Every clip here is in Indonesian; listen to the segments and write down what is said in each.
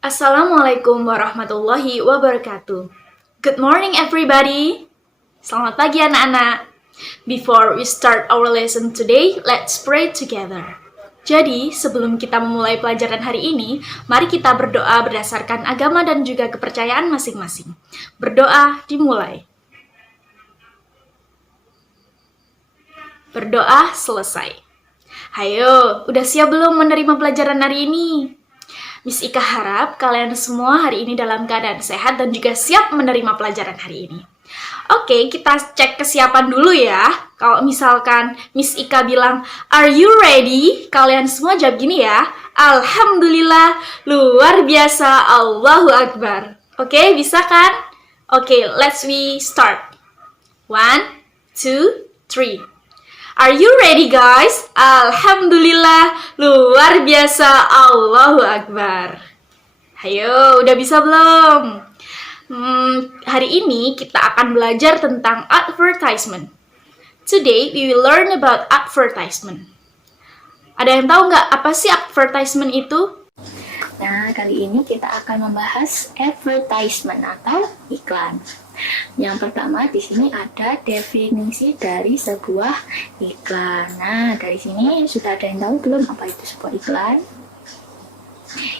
Assalamualaikum warahmatullahi wabarakatuh. Good morning everybody. Selamat pagi anak-anak. Before we start our lesson today, let's pray together. Jadi, sebelum kita memulai pelajaran hari ini, mari kita berdoa berdasarkan agama dan juga kepercayaan masing-masing. Berdoa dimulai. Berdoa selesai. Hayo, udah siap belum menerima pelajaran hari ini? Miss Ika harap kalian semua hari ini dalam keadaan sehat dan juga siap menerima pelajaran hari ini. Oke, kita cek kesiapan dulu ya. Kalau misalkan Miss Ika bilang, "Are you ready?" Kalian semua jawab gini ya. Alhamdulillah, luar biasa, Allahu Akbar. Oke, bisa kan? Oke, let's we start. 1, 2, 3. Are you ready guys? Alhamdulillah, luar biasa, Allahu Akbar. Ayo, udah bisa belum? Hari ini kita akan belajar tentang advertisement. Today we will learn about advertisement. Ada yang tahu nggak apa sih advertisement itu? Nah, kali ini kita akan membahas advertisement atau iklan. Yang pertama di sini ada definisi dari sebuah iklan. Nah, dari sini sudah ada yang tahu belum apa itu sebuah iklan?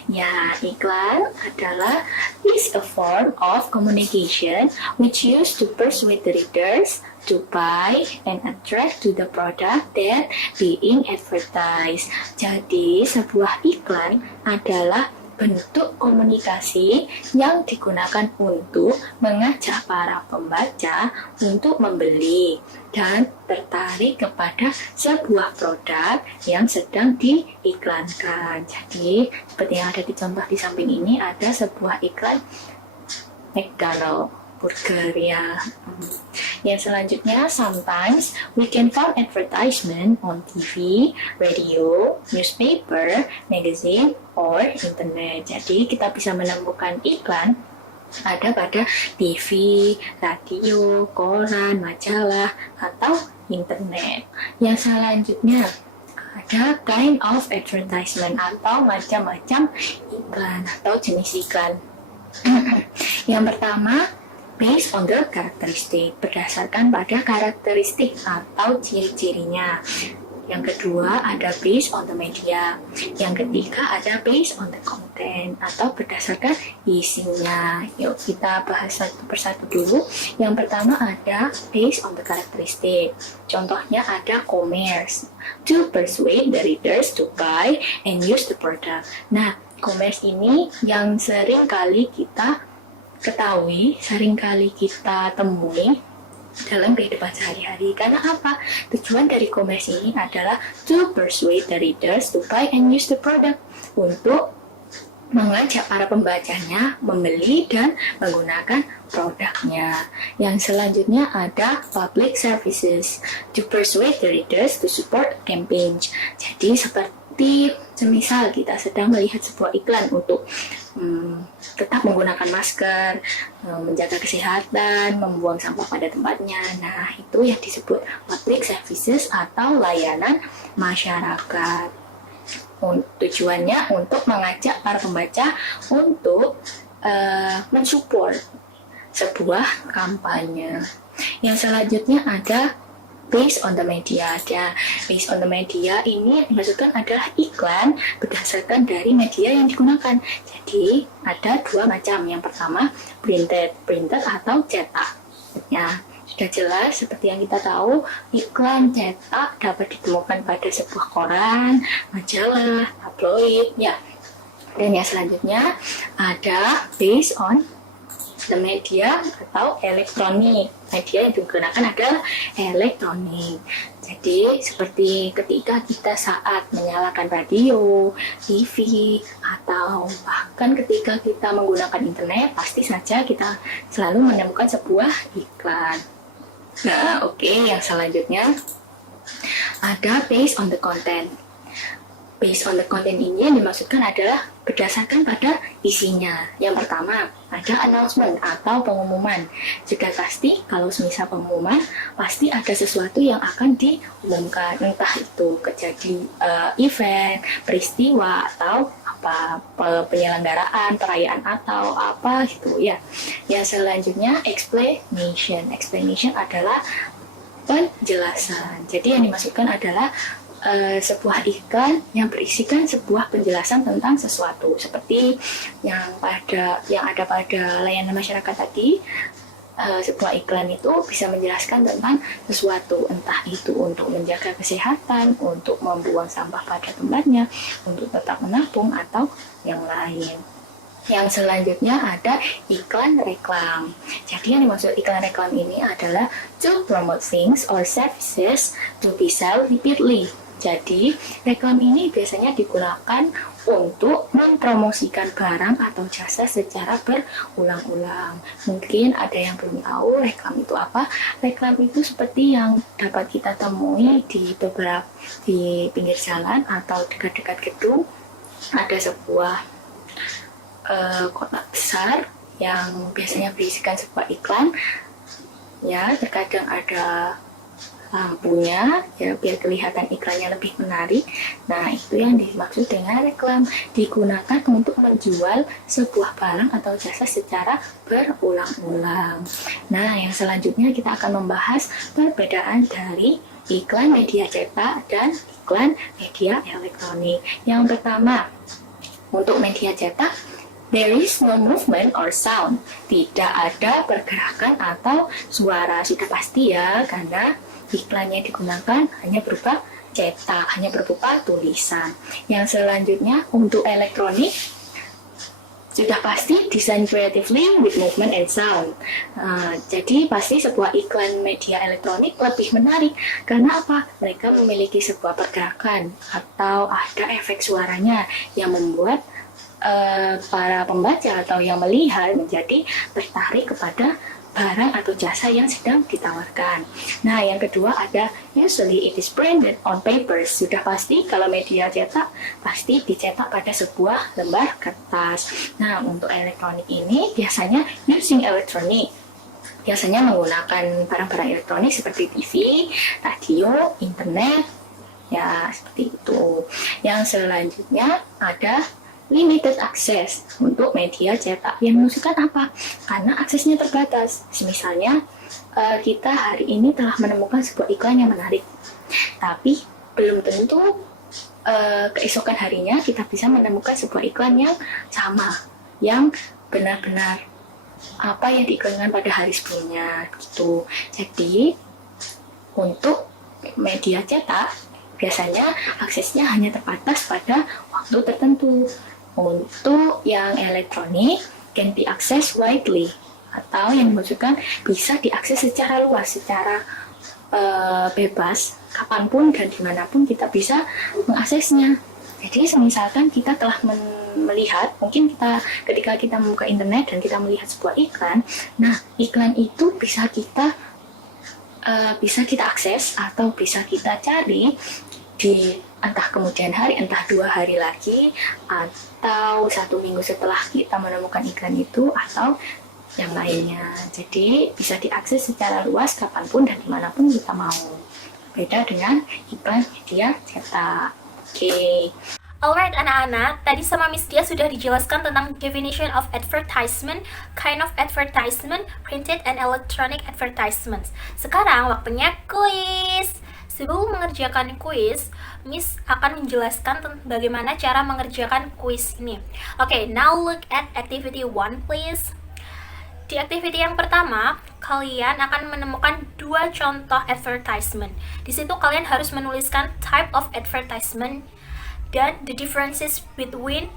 Ya, iklan adalah is a form of communication which used to persuade the readers to buy and attract to the product that being advertised. Jadi, sebuah iklan adalah bentuk komunikasi yang digunakan untuk mengajak para pembaca untuk membeli dan tertarik kepada sebuah produk yang sedang diiklankan. Jadi, seperti yang ada di contoh di samping ini, ada sebuah iklan McDonald's burger ya. Yang selanjutnya, sometimes we can find advertisement on TV, radio, newspaper, magazine, or internet. Jadi kita bisa menemukan iklan ada pada TV, radio, koran, majalah, atau internet. Yang selanjutnya ada kind of advertisement atau macam-macam iklan atau jenis iklan. Yang pertama, based on the characteristic, berdasarkan pada karakteristik atau ciri-cirinya. Yang kedua ada based on the media. Yang ketiga ada based on the content atau berdasarkan isinya. Yuk kita bahas satu persatu dulu. Yang pertama ada based on the characteristic. Contohnya ada commerce, to persuade the readers to buy and use the product. Nah, commerce ini yang sering kali kita ketahui, seringkali kita temui dalam kehidupan sehari-hari. Karena apa? Tujuan dari commerce ini adalah to persuade the readers to buy and use the product, untuk mengajak para pembacanya membeli dan menggunakan produknya. Yang selanjutnya ada public services, to persuade the readers to support campaigns. Jadi seperti semisal kita sedang melihat sebuah iklan untuk tetap menggunakan masker, menjaga kesehatan, membuang sampah pada tempatnya. Nah, itu yang disebut public services atau layanan masyarakat. Tujuannya untuk mengajak para pembaca untuk mensupport sebuah kampanye. Yang selanjutnya ada based on the media. Based on the media ini dimaksudkan adalah iklan berdasarkan dari media yang digunakan. Jadi ada dua macam. Yang pertama printed atau cetak. Ya, sudah jelas seperti yang kita tahu, iklan cetak dapat ditemukan pada sebuah koran, majalah, tabloid. Ya. Dan yang selanjutnya ada based on the media atau elektronik. Media yang digunakan adalah elektronik. Jadi seperti ketika kita saat menyalakan radio, TV, atau bahkan ketika kita menggunakan internet, pasti saja kita selalu menemukan sebuah iklan. Nah, oke, yang selanjutnya ada based on the content. Based on the content ini yang dimaksudkan adalah berdasarkan pada isinya. Yang pertama, ada announcement atau pengumuman. Sudah pasti kalau semisal pengumuman, pasti ada sesuatu yang akan diumumkan. Entah itu kejadian event, peristiwa, atau apa penyelenggaraan, perayaan atau apa gitu ya. Yang selanjutnya explanation. Explanation adalah penjelasan. Jadi yang dimaksudkan adalah sebuah iklan yang berisikan sebuah penjelasan tentang sesuatu seperti yang ada pada layanan masyarakat tadi. Sebuah iklan itu bisa menjelaskan tentang sesuatu, entah itu untuk menjaga kesehatan, untuk membuang sampah pada tempatnya, untuk tetap menabung, atau yang lain. Yang selanjutnya ada iklan reklam. Jadi yang dimaksud iklan reklam ini adalah to promote things or services to be sold repeatedly. Jadi, reklam ini biasanya digunakan untuk mempromosikan barang atau jasa secara berulang-ulang. Mungkin ada yang belum tahu reklam itu apa. Reklam itu seperti yang dapat kita temui di pinggir jalan atau dekat-dekat gedung. Ada sebuah kotak besar yang biasanya berisikan sebuah iklan. Ya, terkadang ada lampunya ya biar kelihatan iklannya lebih menarik. Nah, itu yang dimaksud dengan reklam, digunakan untuk menjual sebuah barang atau jasa secara berulang-ulang. Nah, yang selanjutnya kita akan membahas perbedaan dari iklan media cetak dan iklan media elektronik. Yang pertama, untuk media cetak, there is no movement or sound. Tidak ada pergerakan atau suara. Sudah pasti ya, karena iklan yang digunakan hanya berupa cetak, hanya berupa tulisan. Yang selanjutnya untuk elektronik, sudah pasti design creatively with movement and sound. Jadi pasti sebuah iklan media elektronik lebih menarik. Karena apa? Mereka memiliki sebuah pergerakan atau ada efek suaranya yang membuat para pembaca atau yang melihat menjadi tertarik kepada barang atau jasa yang sedang ditawarkan. Nah, yang kedua ada usually it is printed on papers. Sudah pasti kalau media cetak pasti dicetak pada sebuah lembar kertas. Nah, untuk elektronik ini biasanya using electronic. Biasanya menggunakan barang-barang elektronik seperti TV, radio, internet, ya seperti itu. Yang selanjutnya ada limited access untuk media cetak. Yang menunjukkan apa? Karena aksesnya terbatas. Misalnya, kita hari ini telah menemukan sebuah iklan yang menarik, tapi belum tentu keesokan harinya kita bisa menemukan sebuah iklan yang sama, yang benar-benar apa yang diiklankan pada hari sebelumnya gitu. Jadi, untuk media cetak, biasanya aksesnya hanya terbatas pada waktu tertentu. Untuk yang elektronik can be accessed widely, atau yang dimaksudkan bisa diakses secara luas, secara bebas, kapanpun dan dimanapun kita bisa mengaksesnya. Jadi misalkan kita telah melihat, mungkin ketika kita membuka internet dan kita melihat sebuah iklan, nah iklan itu bisa kita akses atau bisa kita cari di entah kemudian hari, entah 2 hari lagi, atau 1 minggu setelah kita menemukan iklan itu, atau yang lainnya. Jadi bisa diakses secara luas kapanpun dan dimanapun kita mau. Beda dengan iklan media cetak. Oke. Alright anak-anak, tadi sama Miss Dia sudah dijelaskan tentang definition of advertisement, kind of advertisement, printed and electronic advertisements. Sekarang waktunya kuis. Sebelum mengerjakan kuis, Miss akan menjelaskan bagaimana cara mengerjakan kuis ini. Okay, now look at activity 1 please. Di activity yang pertama, kalian akan menemukan 2 contoh advertisement. Di situ kalian harus menuliskan type of advertisement dan the differences between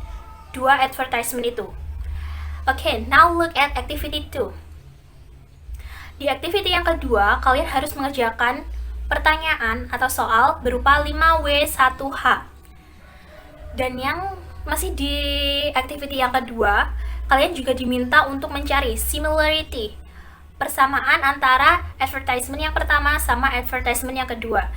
2 advertisement itu. Okay, now look at activity 2. Di activity yang kedua, kalian harus mengerjakan pertanyaan atau soal berupa 5W1H. Dan yang masih di activity yang kedua, kalian juga diminta untuk mencari similarity, persamaan antara advertisement yang pertama sama advertisement yang kedua,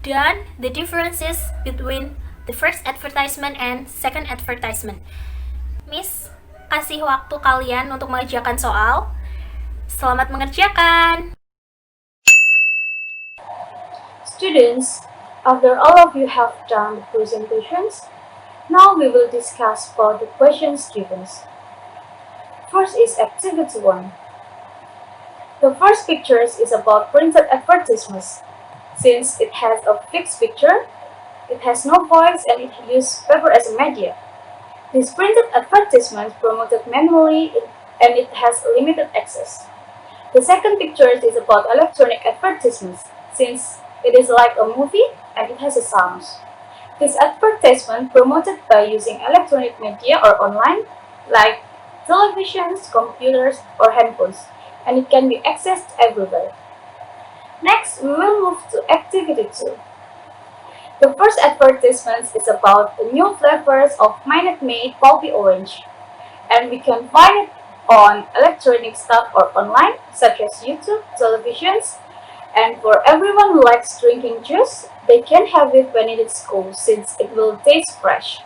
dan the differences between the first advertisement and second advertisement. Miss, kasih waktu kalian untuk mengerjakan soal. Selamat mengerjakan! Students, after all of you have done the presentations, now we will discuss about the questions given. First is Activity 1. The first picture is about printed advertisements. Since it has a fixed picture, it has no voice and it uses paper as a media. This printed advertisement promoted manually and it has limited access. The second picture is about electronic advertisements. Since it is like a movie and it has a sound. This advertisement promoted by using electronic media or online, like televisions, computers, or handphones, and it can be accessed everywhere. Next, we will move to Activity 2. The first advertisement is about the new flavors of Minute Maid Pulpy Orange, and we can find it on electronic stuff or online, such as YouTube, televisions, and for everyone who likes drinking juice, they can have it when it is cold since it will taste fresh.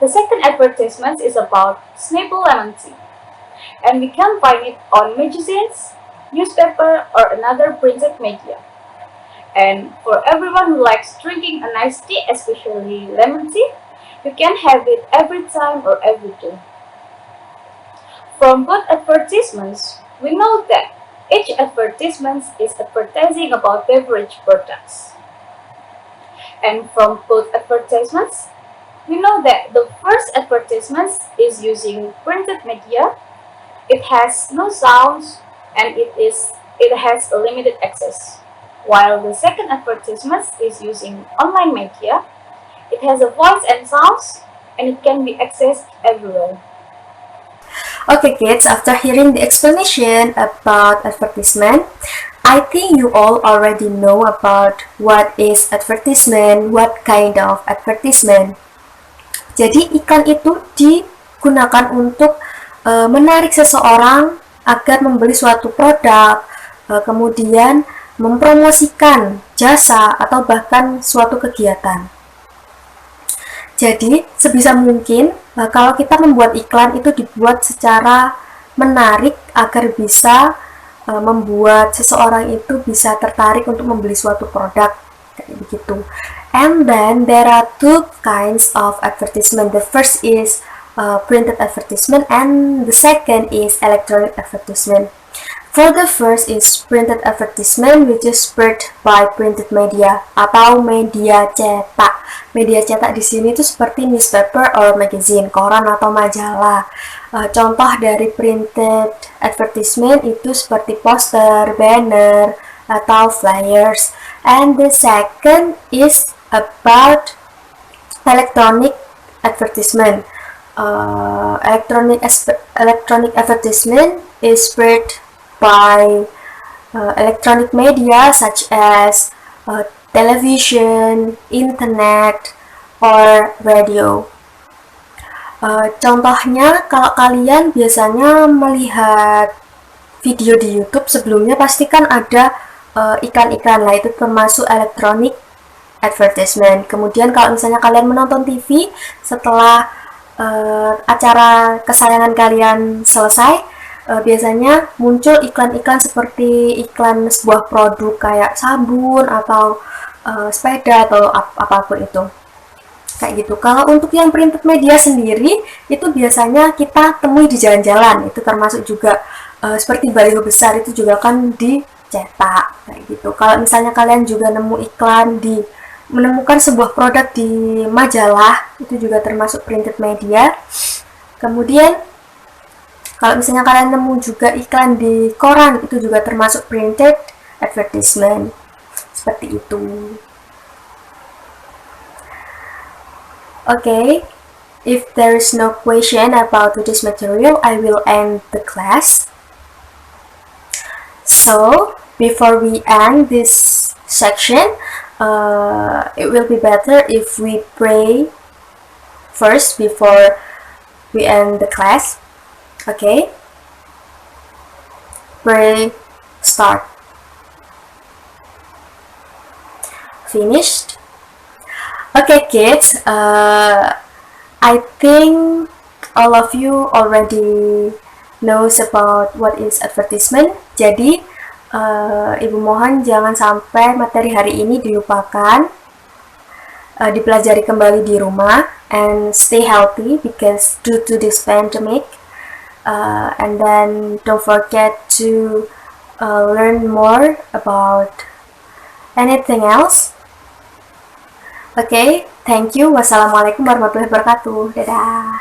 The second advertisement is about Snapple Lemon Tea, and we can find it on magazines, newspaper, or another printed media. And for everyone who likes drinking a nice tea, especially lemon tea, you can have it every time or every day. From both advertisements, we know that each advertisement is advertising about beverage products. And from both advertisements, we know that the first advertisement is using printed media, it has no sounds, and it has a limited access. While the second advertisement is using online media, it has a voice and sounds, and it can be accessed everywhere. Okay kids, after hearing the explanation about advertisement, I think you all already know about what is advertisement, what kind of advertisement. Jadi iklan itu digunakan untuk menarik seseorang agar membeli suatu produk, kemudian mempromosikan jasa atau bahkan suatu kegiatan. Jadi, sebisa mungkin kalau kita membuat iklan itu dibuat secara menarik agar bisa membuat seseorang itu bisa tertarik untuk membeli suatu produk, kayak begitu. And then there are two kinds of advertisement. The first is printed advertisement and the second is electronic advertisement. For the first is printed advertisement which is spread by printed media atau media cetak. Media cetak di sini itu seperti newspaper or magazine, koran atau majalah. Contoh dari printed advertisement itu seperti poster, banner, atau flyers. And the second is about electronic advertisement. Electronic advertisement is spread by electronic media such as television, internet, or radio. Contohnya, kalau kalian biasanya melihat video di YouTube, sebelumnya pasti kan ada iklan-iklan lah, itu termasuk electronic advertisement. Kemudian kalau misalnya kalian menonton TV, setelah acara kesayangan kalian selesai, biasanya muncul iklan-iklan seperti iklan sebuah produk kayak sabun atau sepeda atau apapun itu, kayak gitu. Kalau untuk yang printed media sendiri, itu biasanya kita temui di jalan-jalan, itu termasuk juga seperti baliho besar, itu juga kan dicetak, kayak gitu. Kalau misalnya kalian juga menemukan sebuah produk di majalah, itu juga termasuk printed media. Kemudian kalau misalnya kalian nemu juga iklan di koran, itu juga termasuk printed advertisement. Seperti itu. Okay, if there is no question about today's material, I will end the class. So, before we end this section, it will be better if we pray first before we end the class. Okay? Pray, start. Finished? Okay, kids, I think all of you already knows about what is advertisement. Jadi, Ibu mohon jangan sampai materi hari ini dilupakan, dipelajari kembali di rumah, and stay healthy because due to this pandemic, and then don't forget to learn more about anything else. Okay, thank you. Wassalamualaikum warahmatullahi wabarakatuh. Dadah.